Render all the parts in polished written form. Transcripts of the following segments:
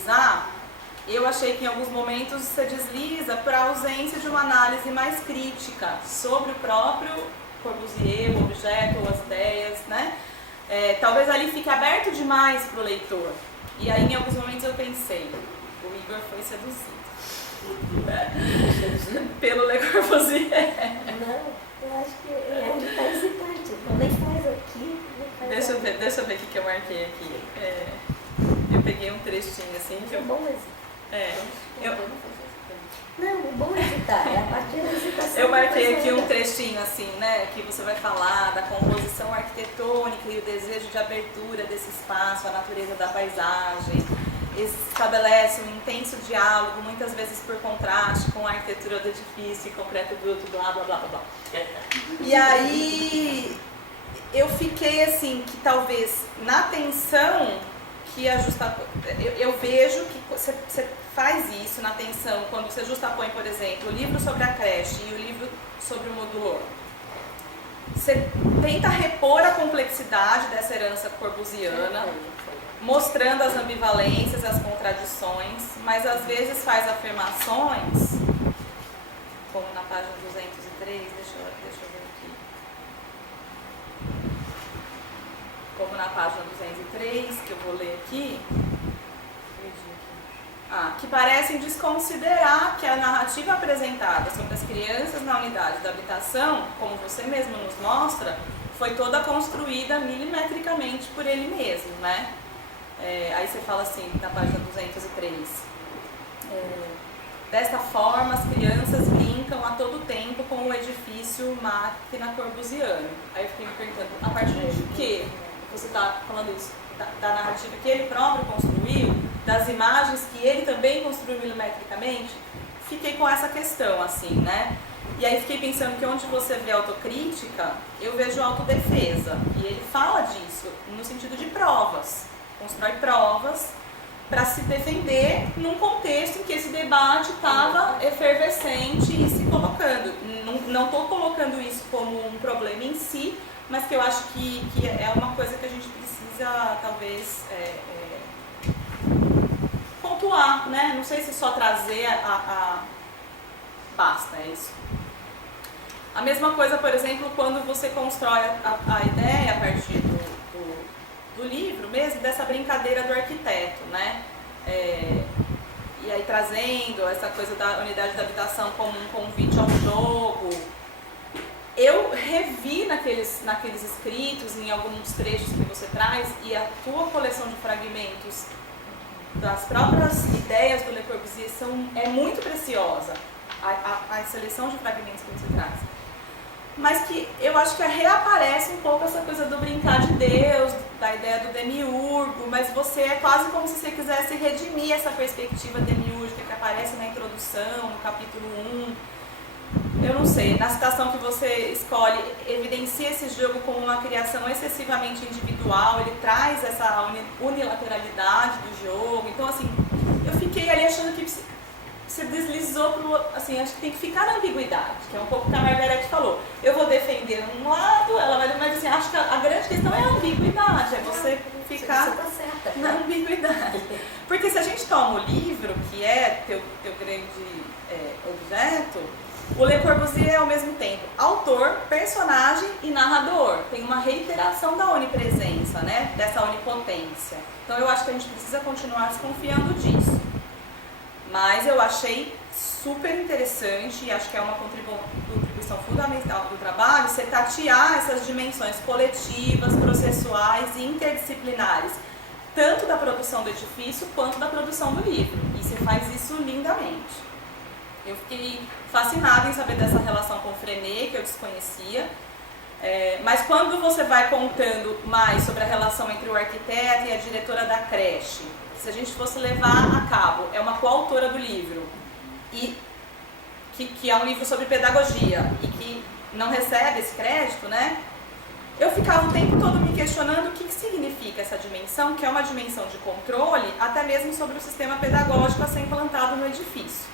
analisar, eu achei que em alguns momentos você desliza para a ausência de uma análise mais crítica sobre o próprio Corbusier, o objeto ou as ideias, né? Talvez ali fique aberto demais para o leitor. E aí em alguns momentos eu pensei, o Igor foi seduzido pelo Le Corbusier. Não, eu acho que ele está hesitante, então nem faz aqui, nem faz Deixa eu ver o que eu marquei aqui. Eu peguei um trechinho assim que eu... É bom hesitar. Não, o bom é hesitar, é a partir da hesitação. Eu marquei aqui um trechinho assim, né, que você vai falar da composição arquitetônica e o desejo de abertura desse espaço, a natureza da paisagem. Estabelece um intenso diálogo, muitas vezes por contraste com a arquitetura do edifício, concreto bruto, blá blá blá blá. E aí eu fiquei assim, que talvez na tensão que a justapõe, eu vejo que você faz isso na tensão quando você justapõe, por exemplo, o livro sobre a creche e o livro sobre o modulor. Você tenta repor a complexidade dessa herança corbusiana, mostrando as ambivalências, as contradições, mas às vezes faz afirmações, como na página 203, deixa eu ver aqui. Como na página 203, que eu vou ler aqui, que parecem desconsiderar que a narrativa apresentada sobre as crianças na unidade da habitação, como você mesmo nos mostra, foi toda construída milimetricamente por ele mesmo, né? Aí você fala assim, na página 203. Desta forma, as crianças brincam a todo tempo com o edifício máquina corbusiano. Aí eu fiquei me perguntando, a partir de que você está falando isso? Da narrativa que ele próprio construiu, das imagens que ele também construiu milimetricamente? Fiquei com essa questão, assim, né? E aí fiquei pensando que onde você vê autocrítica, eu vejo autodefesa. E ele fala disso no sentido de provas. Constrói provas para se defender num contexto em que esse debate estava efervescente e se colocando. Não estou colocando isso como um problema em si, mas que eu acho que é uma coisa que a gente precisa, talvez, pontuar, né? Não sei se só trazer basta, é isso. A mesma coisa, por exemplo, quando você constrói a ideia a partir do livro mesmo, dessa brincadeira do arquiteto, né? E aí trazendo essa coisa da unidade da habitação como um convite ao jogo. Eu revi naqueles escritos, em alguns trechos que você traz, e a tua coleção de fragmentos das próprias ideias do Le Corbusier é muito preciosa, a seleção de fragmentos que você traz. Mas que eu acho que reaparece um pouco essa coisa do brincar de Deus, da ideia do demiurgo, mas você é quase como se você quisesse redimir essa perspectiva demiúrgica que aparece na introdução, no capítulo 1. Eu não sei, na citação que você escolhe, evidencia esse jogo como uma criação excessivamente individual, ele traz essa unilateralidade do jogo. Então, assim, eu fiquei ali achando que você deslizou pro, assim, acho que tem que ficar na ambiguidade, que é um pouco o que a Margarete falou. Eu vou defender um lado, ela vai, mas assim, acho que a grande questão é a ambiguidade, é você ficar na ambiguidade. Porque se a gente toma o livro, que é teu grande objeto, o Le Corbusier é ao mesmo tempo autor, personagem e narrador. Tem uma reiteração da onipresença, né? Dessa onipotência. Então eu acho que a gente precisa continuar desconfiando disso. Mas eu achei super interessante e acho que é uma contribuição fundamental do trabalho, você tatear essas dimensões coletivas, processuais e interdisciplinares, tanto da produção do edifício quanto da produção do livro. E você faz isso lindamente. Eu fiquei fascinada em saber dessa relação com o Freinet, que eu desconhecia. Mas quando você vai contando mais sobre a relação entre o arquiteto e a diretora da creche, se a gente fosse levar a cabo, é uma coautora do livro, e que é um livro sobre pedagogia, e que não recebe esse crédito, né? Eu ficava o tempo todo me questionando o que significa essa dimensão, que é uma dimensão de controle, até mesmo sobre o sistema pedagógico a ser implantado no edifício.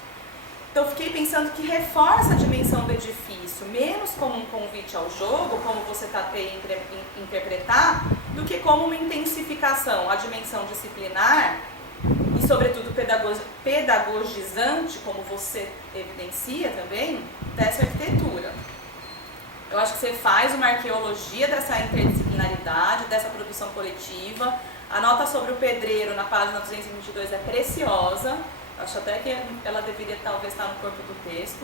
Então eu fiquei pensando que reforça a dimensão do edifício, menos como um convite ao jogo, como você está tentando interpretar, do que como uma intensificação. A dimensão disciplinar e sobretudo pedagogizante, como você evidencia também, dessa arquitetura. Eu acho que você faz uma arqueologia dessa interdisciplinaridade, dessa produção coletiva. A nota sobre o pedreiro na página 222 é preciosa. Acho até que ela deveria talvez estar no corpo do texto.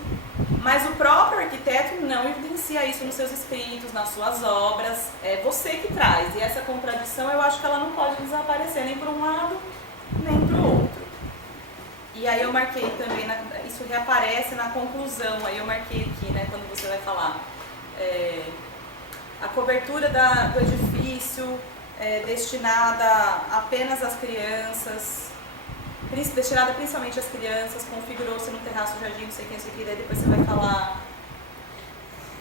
Mas o próprio arquiteto não evidencia isso nos seus escritos, nas suas obras. É você que traz. E essa contradição eu acho que ela não pode desaparecer nem por um lado, nem para o outro. E aí eu marquei também, isso reaparece na conclusão, aí eu marquei aqui, né, quando você vai falar. A cobertura do edifício destinada apenas às crianças, destinada principalmente às crianças, configurou-se no terraço jardim, não sei quem, daí depois você vai falar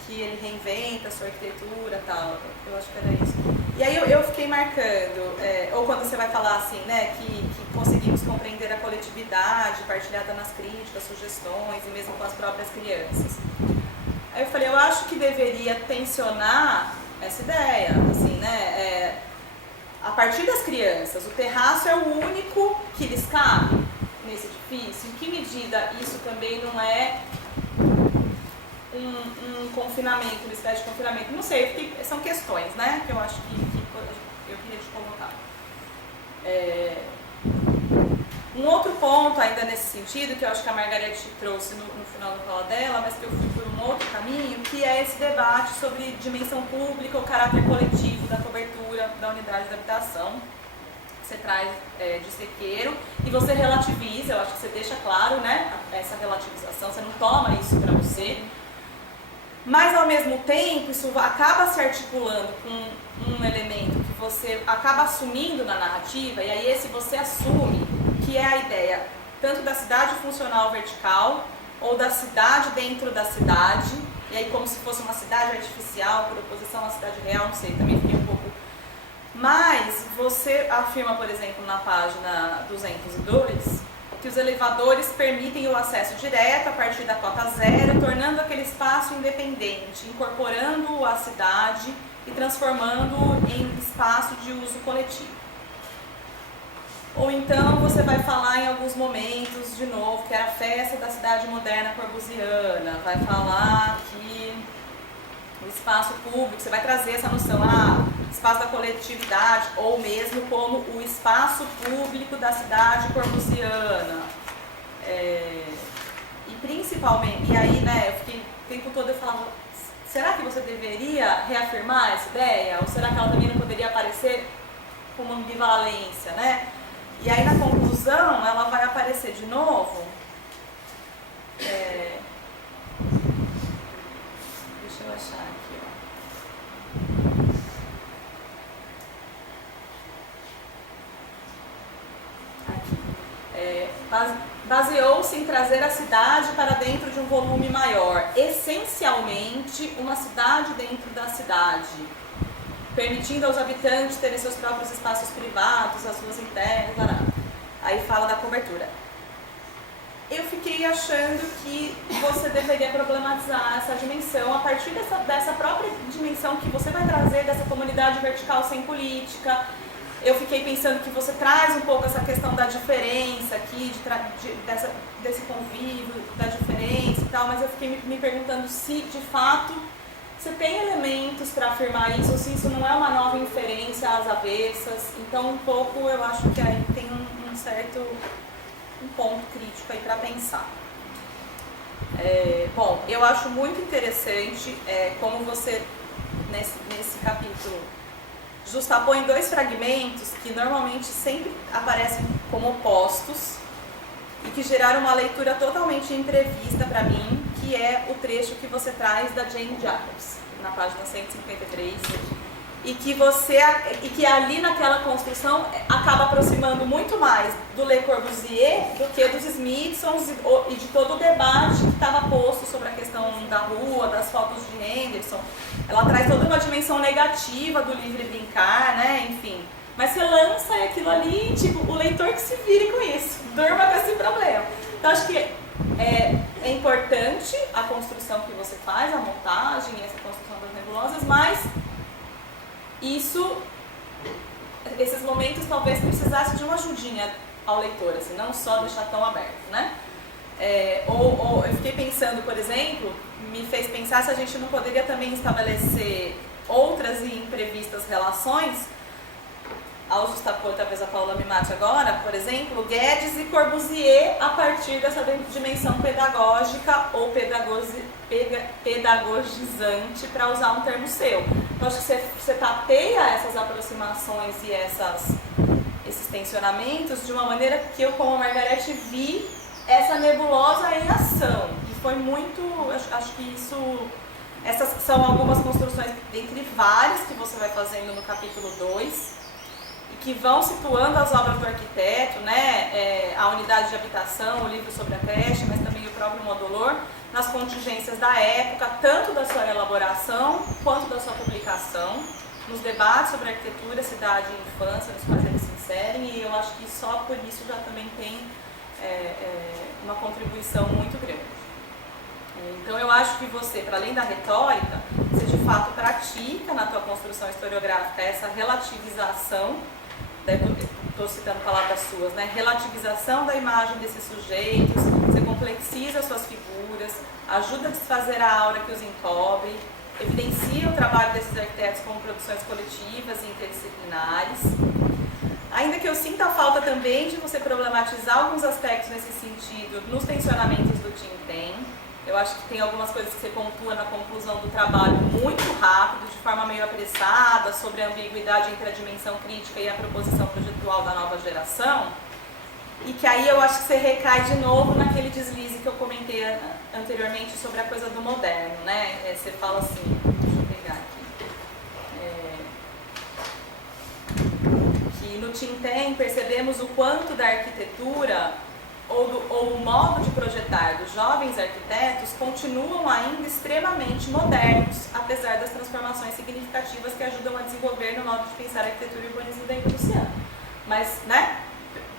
que ele reinventa a sua arquitetura e tal, eu acho que era isso. E aí eu fiquei marcando, ou quando você vai falar assim, né, que conseguimos compreender a coletividade partilhada nas críticas, sugestões e mesmo com as próprias crianças. Aí eu falei, eu acho que deveria tensionar essa ideia, assim, né, a partir das crianças, o terraço é o único que lhes cabe nesse edifício. Em que medida isso também não é um confinamento, uma espécie de confinamento? Não sei, porque são questões, né, que eu acho que eu queria te colocar. Um outro ponto ainda nesse sentido, que eu acho que a Margarete trouxe no final da fala dela, mas que eu fui por um outro caminho, que é esse debate sobre dimensão pública, o caráter coletivo da cobertura da unidade de habitação, que você traz de Sequeiro, e você relativiza, eu acho que você deixa claro, né, essa relativização, você não toma isso para você, mas ao mesmo tempo isso acaba se articulando com um elemento que você acaba assumindo na narrativa, e aí esse você assume, que é a ideia tanto da cidade funcional vertical ou da cidade dentro da cidade, e aí como se fosse uma cidade artificial por oposição à cidade real, não sei, também fiquei um pouco... Mas você afirma, por exemplo, na página 202, que os elevadores permitem o acesso direto a partir da cota zero, tornando aquele espaço independente, incorporando-o à cidade e transformando-o em espaço de uso coletivo. Ou então você vai falar em alguns momentos, de novo, que era a festa da cidade moderna corbusiana, vai falar que o espaço público, você vai trazer essa noção, espaço da coletividade, ou mesmo como o espaço público da cidade corbusiana. E principalmente, e aí, né, eu fiquei o tempo todo eu falava, será que você deveria reafirmar essa ideia? Ou será que ela também não poderia aparecer como ambivalência, né? E aí na conclusão ela vai aparecer de novo. Deixa eu achar aqui, ó. Baseou-se em trazer a cidade para dentro de um volume maior, essencialmente uma cidade dentro da cidade, permitindo aos habitantes terem seus próprios espaços privados, as ruas internas, aí fala da cobertura. Eu fiquei achando que você deveria problematizar essa dimensão a partir dessa própria dimensão que você vai trazer dessa comunidade vertical sem política. Eu fiquei pensando que você traz um pouco essa questão da diferença aqui, desse convívio, da diferença e tal, mas eu fiquei me perguntando se, de fato, você tem elementos para afirmar isso, ou se isso não é uma nova inferência às avessas. Então, um pouco, eu acho que aí tem um certo ponto crítico aí para pensar. Bom, eu acho muito interessante como você, nesse capítulo, justapõe dois fragmentos que normalmente sempre aparecem como opostos e que geraram uma leitura totalmente imprevista para mim, que é o trecho que você traz da Jane Jacobs, na página 153, e que ali naquela construção acaba aproximando muito mais do Le Corbusier do que dos Smithsons e de todo o debate que estava posto sobre a questão da rua, das fotos de Henderson. Ela traz toda uma dimensão negativa do livre brincar, né, enfim. Mas você lança aquilo ali, tipo, o leitor que se vire com isso, durma com esse problema. Então acho que é importante a construção que você faz, a montagem, essa construção das nebulosas, mas esses momentos talvez precisassem de uma ajudinha ao leitor, assim, não só deixar tão aberto, né? Ou eu fiquei pensando, por exemplo, me fez pensar se a gente não poderia também estabelecer outras e imprevistas relações, ao justapor, talvez a Paula me mate agora, por exemplo, Guedes e Corbusier a partir dessa dimensão pedagógica ou pedagogizante, para usar um termo seu. Eu acho que você tateia essas aproximações e esses tensionamentos de uma maneira que eu, como a Margarete, vi essa nebulosa em ação. E foi muito, acho que essas são algumas construções, dentre várias que você vai fazendo no capítulo 2, e que vão situando as obras do arquiteto, né, a unidade de habitação, o livro sobre a creche, mas também o próprio modulor, nas contingências da época, tanto da sua elaboração quanto da sua publicação, nos debates sobre arquitetura, cidade e infância, nos quais eles se inserem, e eu acho que só por isso já também tem uma contribuição muito grande. Então eu acho que você, para além da retórica, você de fato pratica na tua construção historiográfica essa relativização, estou citando palavras suas, né? Relativização da imagem desses sujeitos, você complexiza suas figuras, ajuda a desfazer a aura que os encobre, evidencia o trabalho desses arquitetos como produções coletivas e interdisciplinares. Ainda que eu sinta a falta também de você problematizar alguns aspectos nesse sentido nos tensionamentos do Tintin. Eu acho que tem algumas coisas que você pontua na conclusão do trabalho muito rápido, de forma meio apressada, sobre a ambiguidade entre a dimensão crítica e a proposição projetual da nova geração. E que aí eu acho que você recai de novo naquele deslize que eu comentei anteriormente sobre a coisa do moderno, né? Você fala assim, deixa eu pegar aqui. Que no Tintin percebemos o quanto da arquitetura ou o modo de projetar dos jovens arquitetos continuam ainda extremamente modernos, apesar das transformações significativas que ajudam a desenvolver no modo de pensar a arquitetura e urbanismo da Luciana. Mas, né,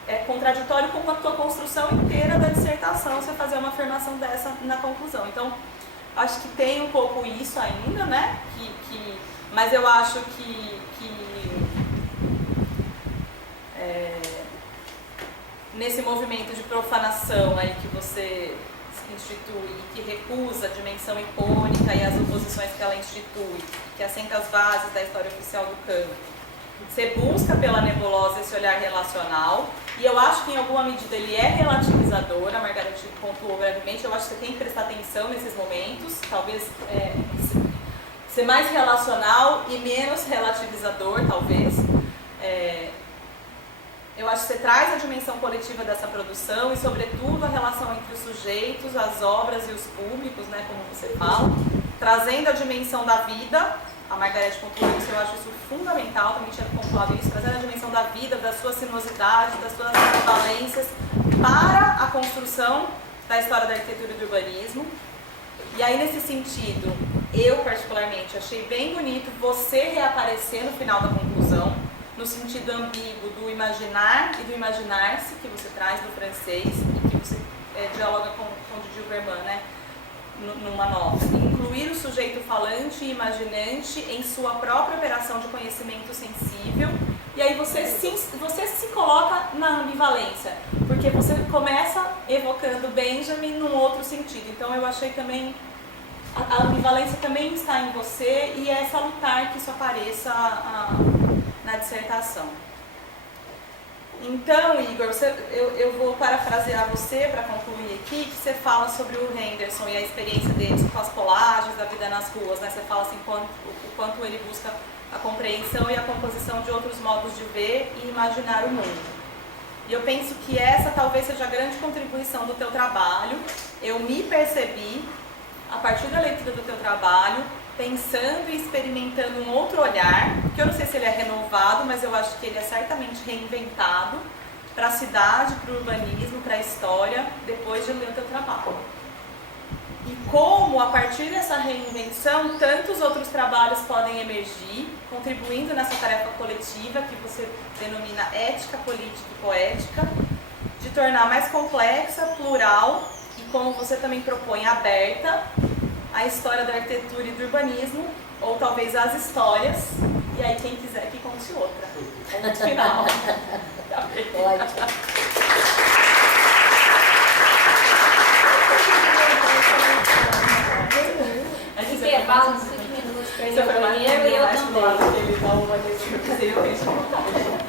é contraditório com a tua construção inteira da dissertação você fazer uma afirmação dessa na conclusão. Então, acho que tem um pouco isso ainda, né, mas eu acho que nesse movimento de profanação aí que você institui e que recusa a dimensão icônica e as oposições que ela institui, que assenta as bases da história oficial do campo, você busca pela nebulosa esse olhar relacional, e eu acho que em alguma medida ele é relativizador, a Margarete pontuou brevemente, eu acho que você tem que prestar atenção nesses momentos, talvez ser mais relacional e menos relativizador, talvez. Eu acho que você traz a dimensão coletiva dessa produção e, sobretudo, a relação entre os sujeitos, as obras e os públicos, né, como você fala, trazendo a dimensão da vida. A Margarete pontuou isso, eu acho isso fundamental, também tinha pontuado isso, trazendo a dimensão da vida, da sua sinuosidade, das suas valências para a construção da história da arquitetura e do urbanismo. E aí, nesse sentido, eu particularmente achei bem bonito você reaparecer no final da conclusão, no sentido ambíguo do imaginar e do imaginar-se que você traz do francês e que você dialoga com Didi Berman, né, numa nota. Incluir o sujeito falante e imaginante em sua própria operação de conhecimento sensível, e aí você se coloca na ambivalência, porque você começa evocando Benjamin num outro sentido. Então eu achei também, a ambivalência também está em você e é salutar que isso apareça na dissertação. Então, Igor, eu vou parafrasear você para concluir aqui, que você fala sobre o Henderson e a experiência deles com as colagens da vida nas ruas, né? Você fala assim, o quanto ele busca a compreensão e a composição de outros modos de ver e imaginar o mundo. E eu penso que essa talvez seja a grande contribuição do teu trabalho. Eu me percebi, a partir da leitura do teu trabalho, pensando e experimentando um outro olhar, que eu não sei se ele é renovado, mas eu acho que ele é certamente reinventado para a cidade, para o urbanismo, para a história, depois de ler o teu trabalho. E como, a partir dessa reinvenção, tantos outros trabalhos podem emergir, contribuindo nessa tarefa coletiva que você denomina ética, política e poética, de tornar mais complexa, plural e, como você também propõe, aberta, a história da arquitetura e do urbanismo, ou talvez as histórias, e aí quem quiser que conte outra. Ponto final. Ótimo. fala uns 5 minutos pra ir Você ao foi mais banheiro e eu do lado também. que ele dá uma descrição, eu tenho vontade.